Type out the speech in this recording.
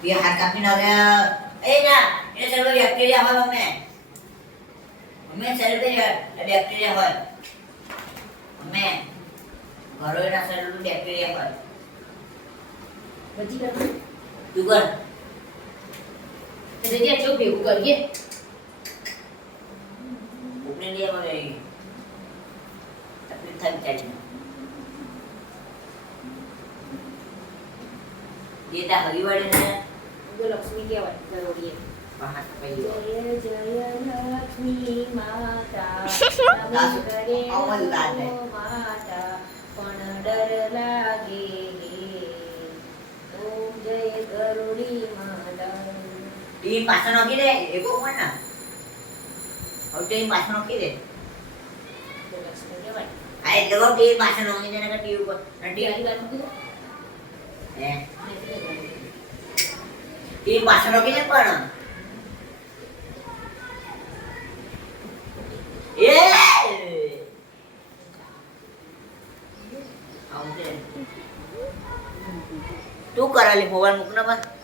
dia harga pinanya ya ini selalu bakteria હોય અમે selalu bakteria હોય અમે ઘરોના selalu bakteria હોય બધી કર તું કર તો જગ્યા ચો ભેગું કરીએ ઉપને dia મને તકલીફ થાય ચાલી dia dah hariwade ને તો લક્ષ્મી કહેવાય ગરોડીએ પહાડ પઈ જય જય લક્ષ્મી માતા દાસ નમો કરે અવલ લાગે માતા પણ ડર લાગે ઓમ જય ગરુડી માતા ઈ પાછળ નોખી દે એકો કોણ ના હવે તે પાછળ નોખી દે તો લક્ષ્મી કહેવાય આ એટલે તે પાછળ નોખી દે ને ટીવી ઉપર નટી આલી વાત મૂકી દો હે ઈ પાછળ નોખી દે પણ એ આવું છે તું કરાલી મોબાઈલ મૂકના બસ